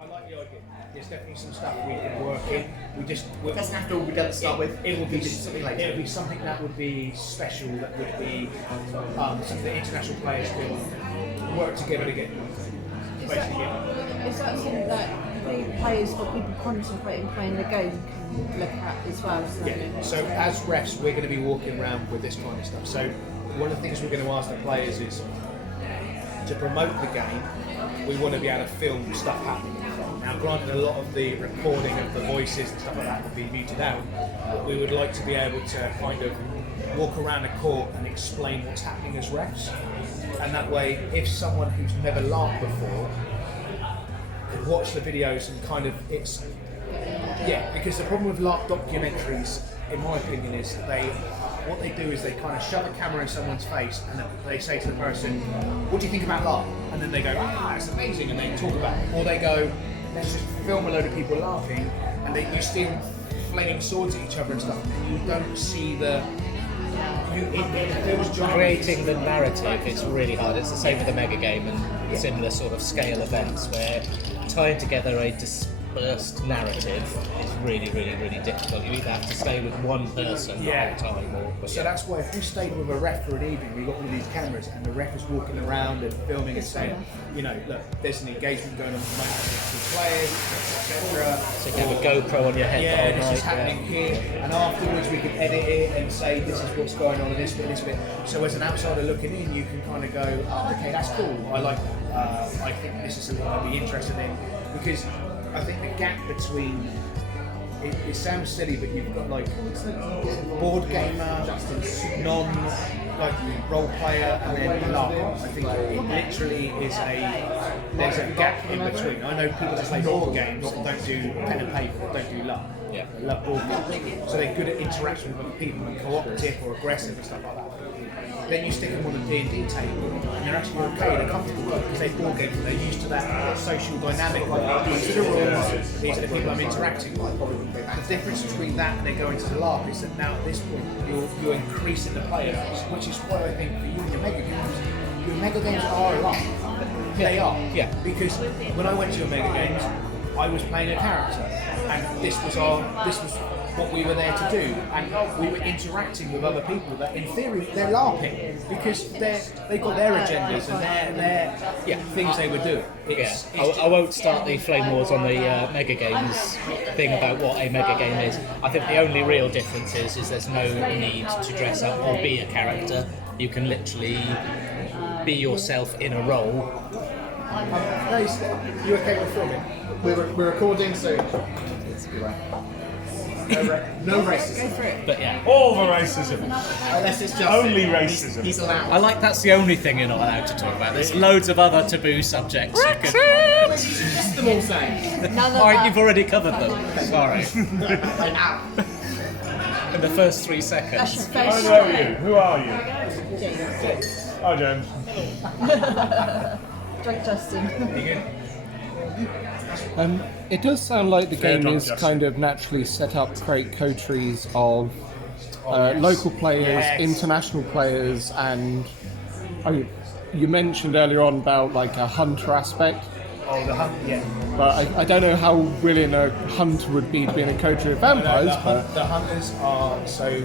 I like the idea. There's definitely some stuff we can work in. It doesn't have to all be done to start with. It will be just something like It would be something that would be special. That would be something that international players can work together to get. Is that something that the players or people contemplating playing the game can look at as well? So Yeah. So as refs, we're going to be walking around with this kind of stuff. So one of the things we're going to ask the players is to promote the game. We want to be able to film stuff happening. Now, granted, a lot of the recording of the voices and stuff like that will be muted out, but we would like to be able to kind of walk around a court and explain what's happening as refs. And that way, if someone who's never Larped before could watch the videos and kind of because the problem with Larp documentaries, in my opinion, is what they do is they kind of shove a camera in someone's face and they say to the person, "What do you think about Larp?" And then they go, "It's amazing," and they talk about it. Or they go, "Let's just film a load of people laughing," and you see them flinging swords at each other and stuff, and you don't see creating the narrative is really hard. It's the same with the mega game and similar sort of scale events where tying together a dispersed narrative is really, really, really difficult. You either have to stay with one person the whole time So that's why if we stayed with a ref for an evening, we got all these cameras and the ref is walking around and filming and saying, look, there's an engagement going on with the players, etc. So you have a GoPro on your head. Yeah, this is happening here, and afterwards we can edit it and say this is what's going on in this bit. So as an outsider looking in, you can kind of go, okay, that's cool. I like that. I think this is something I'd be interested in, because I think the gap between it sounds silly, but you've got like board gamer, role player, and then Larp. I think it literally is there's a gap in between. I know people that play board games that don't do pen and paper, that don't do Larp. Yeah. They love board games, so they're good at interaction with other people and cooperative or aggressive and stuff like that. Then you stick them on a D&D table and they're actually okay, they're comfortable because they board games and they're used to that social dynamic. Like, these are the rules, these are the people I'm interacting with. The difference between that and they go into the Larp is that now at this point you're increasing the player base, which is why I think for you and your mega games are a Larp. They are. Yeah. Because when I went to your mega games, I was playing a character and this was what we were there to do, and we were interacting with other people that in theory they're LARPing because they've got their agendas and their things they were doing. I won't start the flame wars on the mega games thing about what a mega game is. I think the only real difference is there's no need to dress up or be a character. You can literally be yourself in a role. You okay with filming? We're recording, so it's good. No racism. But yeah. All the racism. Unless it's just Only racism. He's allowed. I like that's the only thing you're not allowed to talk about. There's loads of other taboo subjects you could... Just them all saying. Alright, you've already covered them. Sorry. An hour. In the first 3 seconds. That's your I first know you. Who are you? James. Hi, James. Drunk Justin. It does sound like the game drunk is Justin. kind of naturally set up to create coteries of local players, international players, and you mentioned earlier on about like a hunter aspect. Oh, the hunt, yeah. But I don't know how willing a hunter would be to be in a coterie of vampires. The hunters are so.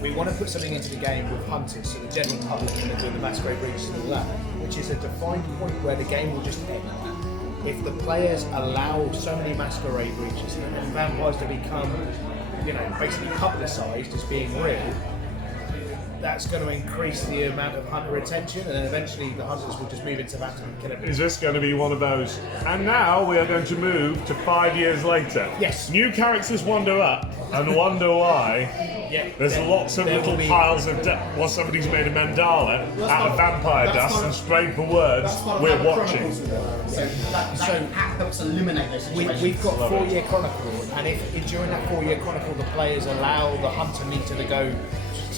We want to put something into the game with hunters, so the general public are doing the Masquerade breaches and all that, which is a defined point where the game will just end. If the players allow so many Masquerade breaches and vampires to become, basically publicised as being real, that's going to increase the amount of hunter retention, and then eventually the hunters will just move into Southampton and kill everything. Is this going to be one of those? And now we are going to move to 5 years later. Yes. New characters wander up and wonder why. Yeah. There's lots of little piles of somebody's made a mandala out of vampire dust and sprayed for words. We're watching. So that helps eliminate those situations. We've got 4-year chronicle, and if during that 4-year chronicle the players allow the hunter meter to go,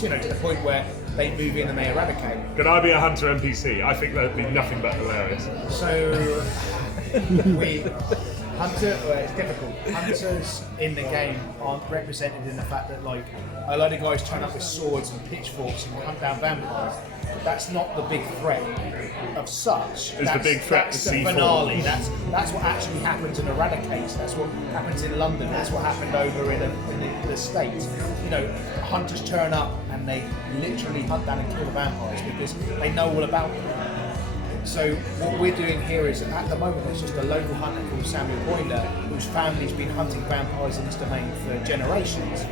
to the point where they move in and they eradicate. Could I be a hunter NPC? I think that'd be nothing but hilarious. So Hunter, it's difficult. Hunters in the game aren't represented in the fact that like a load of guys turn up with swords and pitchforks and hunt down vampires. That's not the big threat of such. It's the big threat That's to the C4. finale. That's what actually happens in Eradicate. That's what happens in London. That's what happened over in the States. You know, hunters turn up and they literally hunt down and kill the vampires because they know all about them. So what we're doing here is, at the moment, there's just a local hunter called Samuel Boyder, whose family's been hunting vampires in this domain for generations.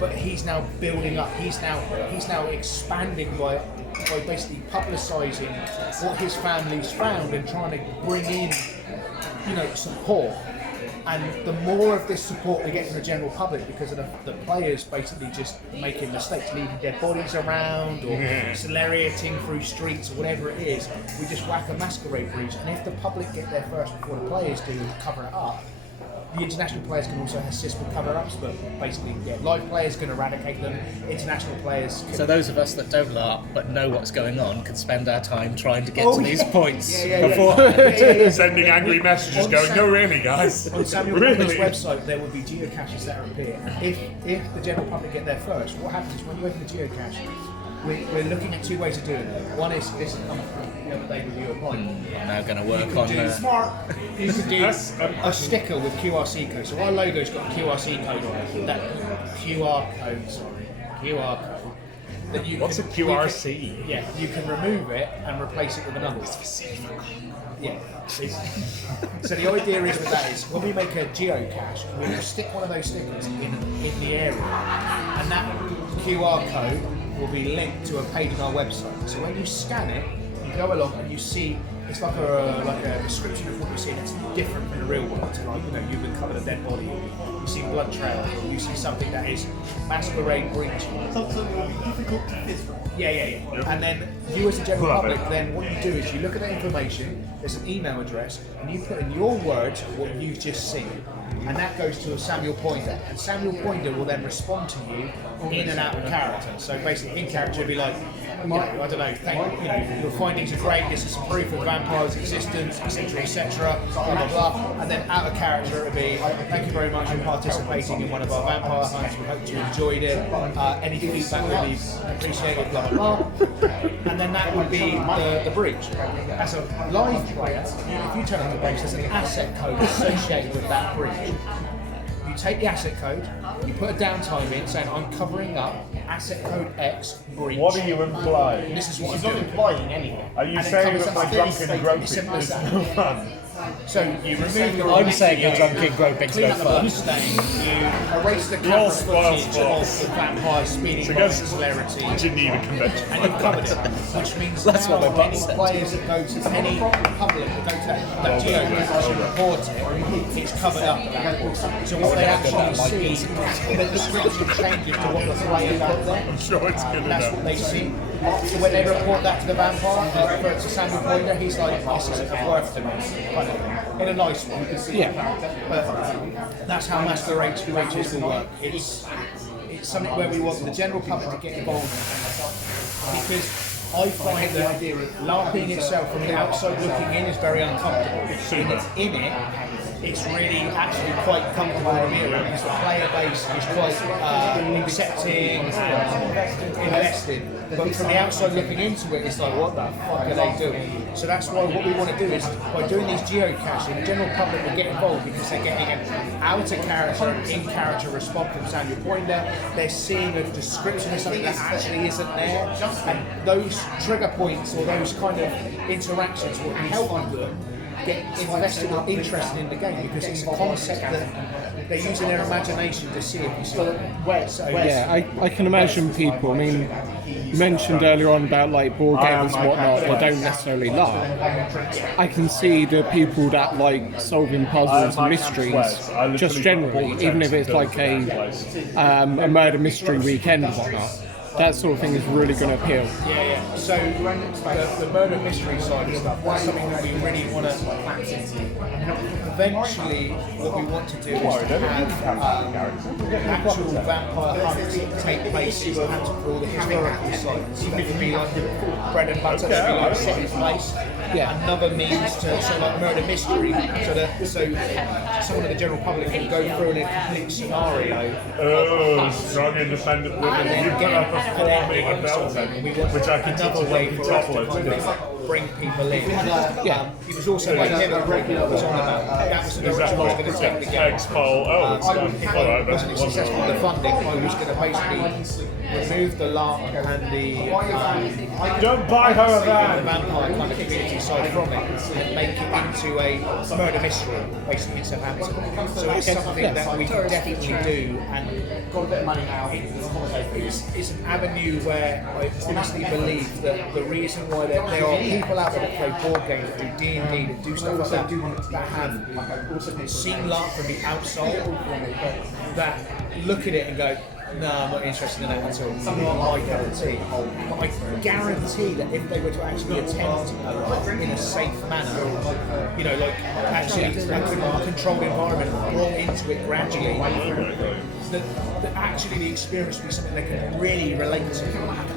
But he's now building up. He's now expanding by basically publicising what his family's found and trying to bring in, you know, support. And the more of this support we get from the general public, because of the players basically just making mistakes, leaving dead bodies around or celeriating through streets or whatever it is, we just whack a Masquerade breach. And if the public get there first before the players do and cover it up, the international players can also assist with cover-ups, but basically, yeah, live players can eradicate them, international players can... So those of us that don't LARP but know what's going on can spend our time trying to get to these points before... Sending angry messages going, no really guys, On Samuel really? Boyder's website there will be geocaches that appear. If the general public get there first, what happens is when you open the geocache, we're looking at two ways of doing it. One is this is coming from the other day with your point. I'm now going to work on... You could do a sticker with QRC code. So our logo's got a QRC code on it. That QR code. That you What's can, a QRC? Yeah, you can remove it and replace it with another. Yeah. So the idea is with that is when we make a geocache, we will stick one of those stickers in the area, and that QR code will be linked to a page on our website. So when you scan it, you go along and you see it's like a description of what you see, and it's different from the real world. So like, you know, you've uncovered a dead body, you see blood trails, or you see something that is Masquerade breach. Something will be difficult to fit. Yeah. And then you as a general public, then what you do is you look at that information, there's an email address, and you put in your words what you've just seen. And that goes to a Samuel Pointer. And Samuel Pointer will then respond to you in and out of character. So basically in character it'll be like, you know, I don't know, your findings are great, this is some proof of vampires' existence, etc., blah, blah, blah. And then out of character it'll be, thank you very much for participating in one of our vampire hunts, we hope you enjoyed it. Any feedback really appreciated, blah, blah, blah. And then that would be the breach. As a live player, if you turn up the breach, there's an asset code associated with that breach. You take the asset code, you put a downtime in saying I'm covering up asset code X breach. What are you implying? This is what He's I'm not doing. implying anything. Are you And it saying covers that up my to drunken 30 groping simple as is that. no fun? So you remove the I'm saying your drunken groping's clean no up the fun. blood stain, you erase the You're camera spoiled footage sports. of the vampire speeding So by goes celerity. to Geneva Convention. And you've covered it, which means That's now what my any boss said. players that go to any public that go to that geocache and report it, it's covered up. So what they actually see, the description changes to what the player put there. I'm sure it's good That's enough. what they see. So when they report that to the vampire, to Samuel Pointer, he's like, this isn't worth to me, kind of thing. In a nice way. But that's how Masquerade 2Hs will work. It's something where we want the general public to get involved in. Because I find that LARPing itself from the outside looking in is very uncomfortable. In it, it's really actually quite comfortable to be around because the player base is quite accepting and invested. But from the outside looking into it, it's like, what the fuck are they doing? So that's why what we want to do is, by doing these geocaching, the general public will get involved because they're getting an out-of-character and in-character response from Samuel Pointer. They're seeing a description of something that actually isn't there. And those trigger points or those kind of interactions will help them get invested or interested in the game because it's a concept that they're using their imagination to see if you see it. So, Yeah, I can imagine people. I mean, you mentioned earlier on about like board games and whatnot. They don't necessarily laugh. I can see the people that like solving puzzles and mysteries, just generally, even if it's like a murder mystery weekend and whatnot. That sort of thing is really going to appeal. Yeah. So the murder mystery side of stuff, that's something that we really want to. Eventually, what we want to do is to have actual vampire hunts take place and for all the historical sites. So that would be like bread and butter, so we like set in place. another means to, so like murder mystery, so someone in the general public can go through a complete scenario. Oh, strong independent women. You put up a forming adult, which I can Another way for us to kind topless. of bring people in. It was also like him that was on about that was the direction I was going to take the game. X-Pol. Oh, it's done. If All I right, wasn't successful with the funding, I was going to basically remove the Larp and the Don't buy her a the van. vampire kind of community side from it and make it into a murder mystery, basically in Southampton. So it's something that we can definitely do, and Got a bit of money now. it's an avenue where I honestly believe that the reason why there are people out there that play board games, that do D&D, that do stuff like that have seen Larp from the outside, that look at it and go, no, I'm not interested in that at all. It's not my cup of tea. But I guarantee that if they were to actually attempt in a safe manner, like actually a controlled environment, brought into it gradually, that actually the experience would be something they can really relate to.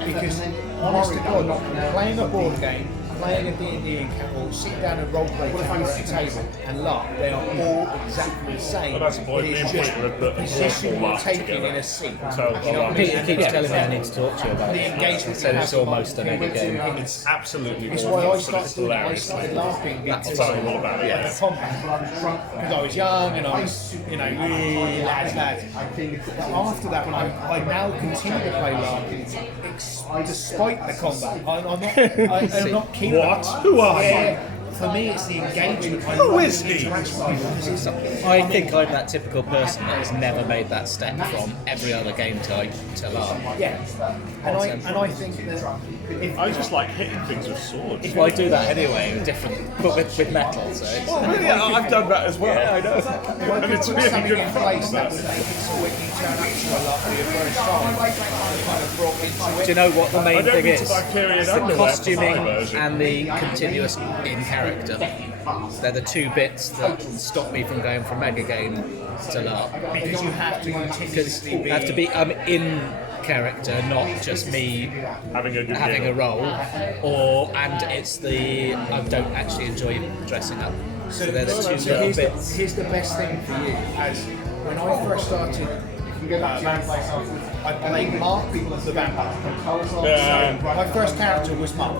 Because, honest to God, playing a board game, playing a D&D encounter, or sit down and roleplay together at a table and laugh, they are all exactly the same. Well, that's the point. It Me is and just Peter have put the position all you're laugh taking together. in a seat. So, You know what I mean? Peter keeps telling me I need to talk to you about The it. engagement So it's almost a mega game. It's absolutely It's awful, why I but started it's doing it. I hilarious. started laughing I'll tell you all about it. at the combat because I was young and I was, really lads. But after that, I now continue to play LARP despite the combat. I'm not keen on What? it. Who are you? Yeah, for me, it's the engagement. Who is he? I think I'm that typical person that has never made that step from every other game type to LARP. Yeah, and I think that if I just like hitting things with swords. Well, I do that anyway, but with metal. So it's, Well, really, I've done that as well. yeah, I know. And it's really something good in fun. place that would make it so when you turn up to a LARP for your first time, you're kind of brought into it. Do you know what the main I don't thing need is? to buy period It's the underwear for costuming my version. and the continuous in character. They're the two bits that stop me from going from mega game to LARP. Because you have to Because continuously I have to be in character, not just me Having a good having game. a role, and it's I don't actually enjoy dressing up. So they're the two little here's bits. here's the best thing for you. As when I first started, I played Mark the vampire. My first character was Mark.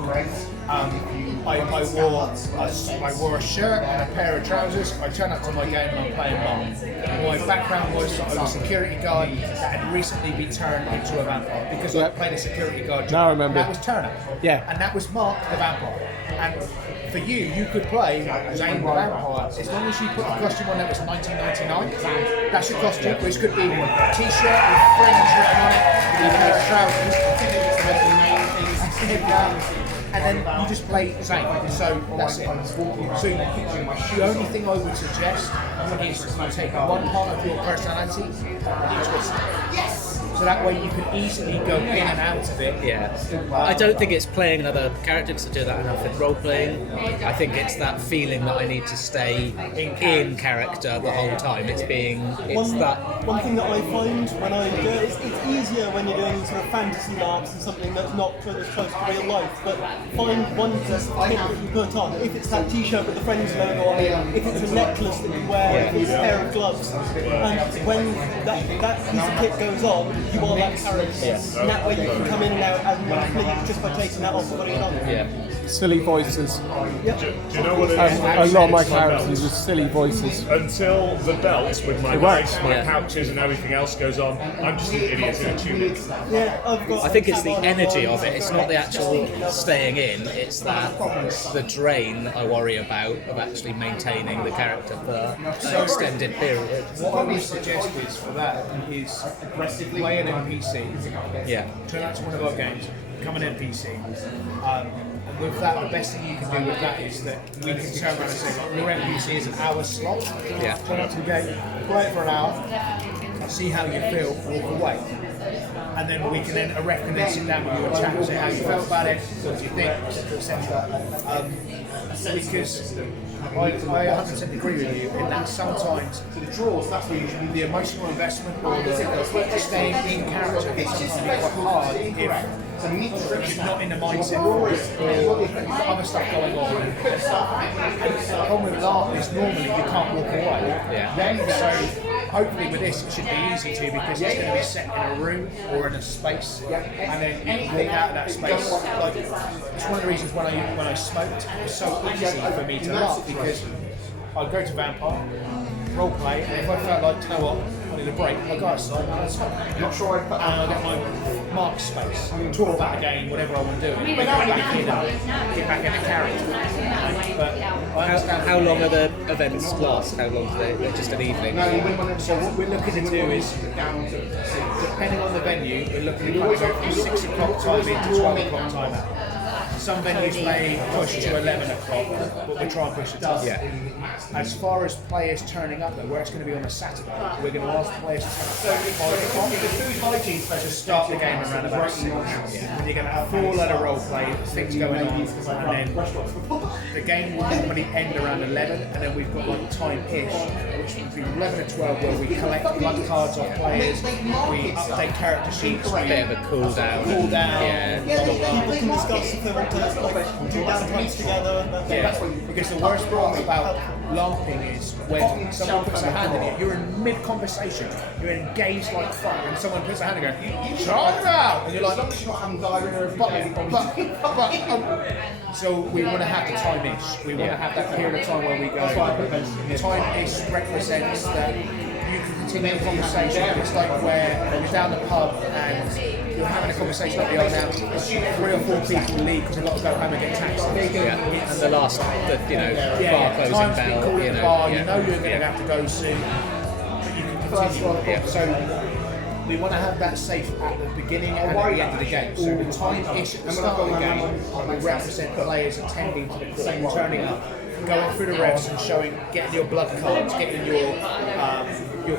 I wore a shirt and a pair of trousers. I turned up to my game and I'm playing Mark. My background was that I was a security guard that had recently been turned into a vampire because I played a security guard job. Now I remember. That was Turner. Yeah. And that was Mark the vampire. And for you could play Zane the vampire as long as you put the costume on that was 1999. That's your costume, which could be a t-shirt with friends written on it, with a pair of trousers, and then you just play Zane. So that's it. So the only thing I would suggest is you take one part of your personality and you twist it. So that way you can easily go in and out of it. Yeah, I don't think it's playing another character because I do that enough in role playing. I think it's that feeling that I need to stay in character the whole time. It's that. One thing that I find when I do it, it's easier when you're doing sort of fantasy LARPs and something that's not as close to real life, but find one piece of kit that you put on. If it's that t-shirt with the Friends logo on it, if it's a necklace that you wear, if it's a pair of gloves, and when that piece of kit goes on, you are that character. And that way you can come in and out as you please just by taking that off and putting it on. Yeah. Silly voices. Do you know what it is? A lot of my characters are silly voices. Until the belt with my works. knights, my Yeah. pouches and everything else goes on, I'm just an idiot in a tunic. Yeah, I think it's the energy of it. It's not the actual staying in. It's the drain I worry about of actually maintaining the character for an extended period. What I would suggest is for that is play an NPC. Yeah. Turn out to one of our games, become an NPC. And with that, the best thing you can do with that is that we can turn around and say, your NPC is an hour slot. Yeah. Turn up to the game, play it for an hour, see how you feel, walk away. And then we can then erect and then sit down with you and chat and say how you felt about it, what do you think, etc. Because I 100% agree with you in that sometimes the emotional investment or the staying in character can sometimes be quite hard if you're not in the mindset or you've got other stuff going on. And the problem with LARP is normally you can't walk away. So hopefully with this it should be easy to, because it's going to be set in a room or in a space, and then you walk out of that space. Like, it's one of the reasons when I smoked, it was so easy for me to LARP, because I'd go to Vampire, role play, and if I felt like, you know what, I need a break, I'd go outside and I'd smoke. And I'd get my mark space, talk about the game, whatever I want to do, and get back in and get back in the character. But I understand How long are the events last? How long are they? Just an evening? So what we're looking to do is, depending on the venue, we're looking to kind of go from 6 o'clock time in to 12 o'clock time out. Some venues may push to 11 o'clock, but we try and push it up. As far as players turning up, though, where it's going to be on a Saturday, we're going to ask players to turn up at 5 o'clock to start the game around about 6. When you're going to have a full load of role play, things going on, and then the game will normally end around 11, and then we've got like time-ish, which would be 11 or 12, where we collect blood cards off players, we update character sheets, we Bit of a cool down. People can discuss if they want to do downtimes together. Because the worst problem about LARPing is when someone puts a hand in it, you're in mid-conversation, you're engaged like fuck, and someone puts a hand in and goes, "Shut up!" and you're like, so we want to have the time-ish. We want to have that period of time where we go. Time-ish represents that you can continue the conversation. It's like where you're down the pub and you're having a conversation like we are now. 3 or 4 people leave because they've got to go home and get taxis. And the last, bar closing time's bell. been called at the bar. You know you're going to have to go soon, but you can continue. So we want to have that safe at the beginning and at the end of the game. So the time-ish at the start of the game will represent players attending to the court, turning up, going through the refs and showing, getting your blood cards, getting your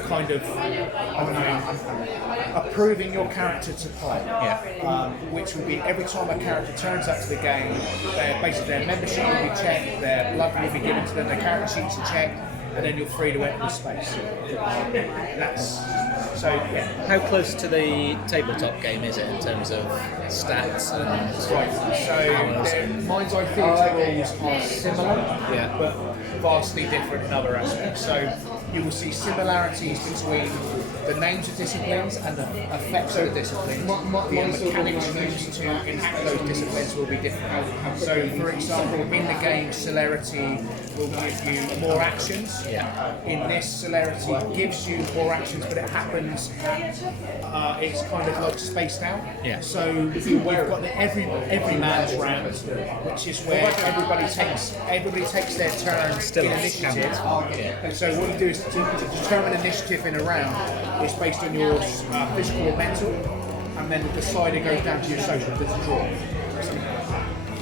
kind of, I don't know, approving your character to play. Which will be every time a character turns up to the game, their membership will be checked, their blood will be given to them, their character sheets are checked, and then you're free to enter the space. How close to the tabletop game is it in terms of stats and So Mind's Eye Theatre rules are similar, but vastly different in other aspects. So you will see similarities between the names of disciplines and the effects of the disciplines. The mechanics used to in those disciplines will be different. So, for example, in the game, celerity will give you more actions. In this, celerity gives you more actions, but it happens. It's kind of like spaced out. So you've got the every man's round, which is where everybody takes their turn in initiative. And so what you do is to determine initiative in a round is based on your physical or mental, and then the decider goes down to your social. There's a draw.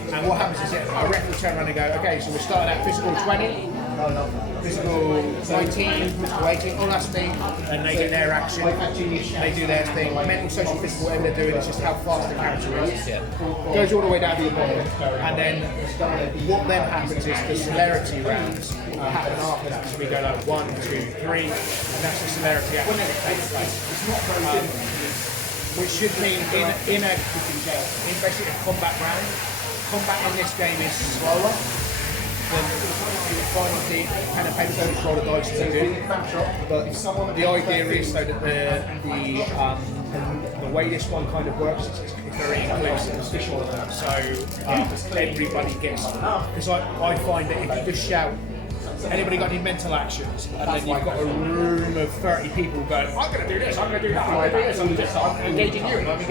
And what happens is a ref will turn around and go, okay, so we're starting at physical 20, physical 19, physical 18, all that's thing, and they get their action, they do their thing. Mental, social, physical, whatever they're doing, it's just how fast the character is. Goes all the way down to the bottom, and then what then happens is the celerity rounds happen after that. So we go like 1, 2, 3, and that's the celerity action that takes place. Which should mean in basically a combat round, combat in this game is slower than you would find with the pen and paper games, roll the dice to do. But the idea is so that the way this one kind of works is very inclusive. So everybody gets, because I find that if you just shout, anybody got any mental actions? And then you've got a room of 30 people going, I'm going to do this, I'm going to do that, I'm going to do this, I'm going to do this, I'm engaging you. And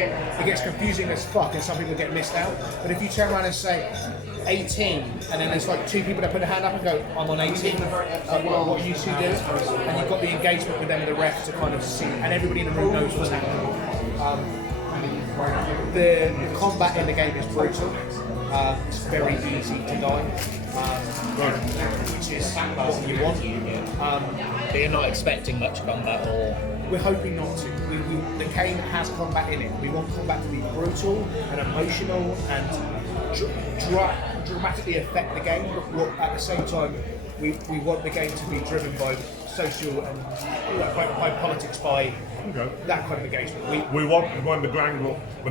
it gets confusing as fuck and some people get missed out. But if you turn around and say 18, and then there's like 2 people that put a hand up and go, I'm on 18, what you 2 do? And you've got the engagement with them and the ref to kind of see, and everybody in the room knows what's happening. The combat in the game is brutal. It's very easy to die, which is what you want. But you're not expecting much combat, or we're hoping not to. The game has combat in it. We want combat to be brutal and emotional and dramatically affect the game, but at the same time we want the game to be driven by social and by politics, by that kind of engagement. We want when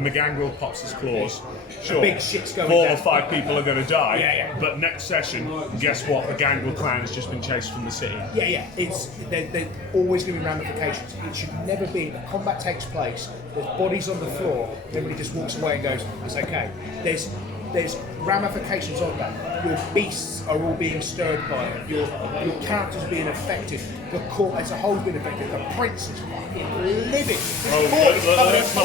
the gangrel pops his claws. Sure, big shit's going 4 or down. 5 people are going to die. Yeah. But next session, guess what? The gangrel clan has just been chased from the city. Yeah. They're always going to be ramifications. It should never be that combat takes place, there's bodies on the floor, everybody just walks away and goes, it's okay. There's ramifications on that. Your beasts are all being stirred by it. Your characters are being affected. The court as a whole is being affected. The prince is fucking livid. Let's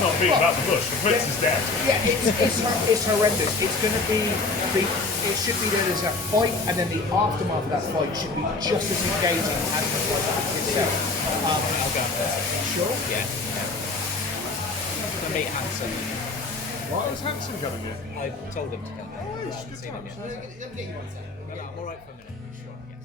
not beat about the bush. The prince is dead. Yeah, it's horrendous. It's going to be it should be there as a fight, and then the aftermath of that fight should be just as engaging as the fight itself. I'll go first. Sure. Yeah. To meet Hanson. What is Hanson coming here? I told him to come. Oh, I haven't seen him yet. good times. No, I'm alright for a minute. Sure. Yeah.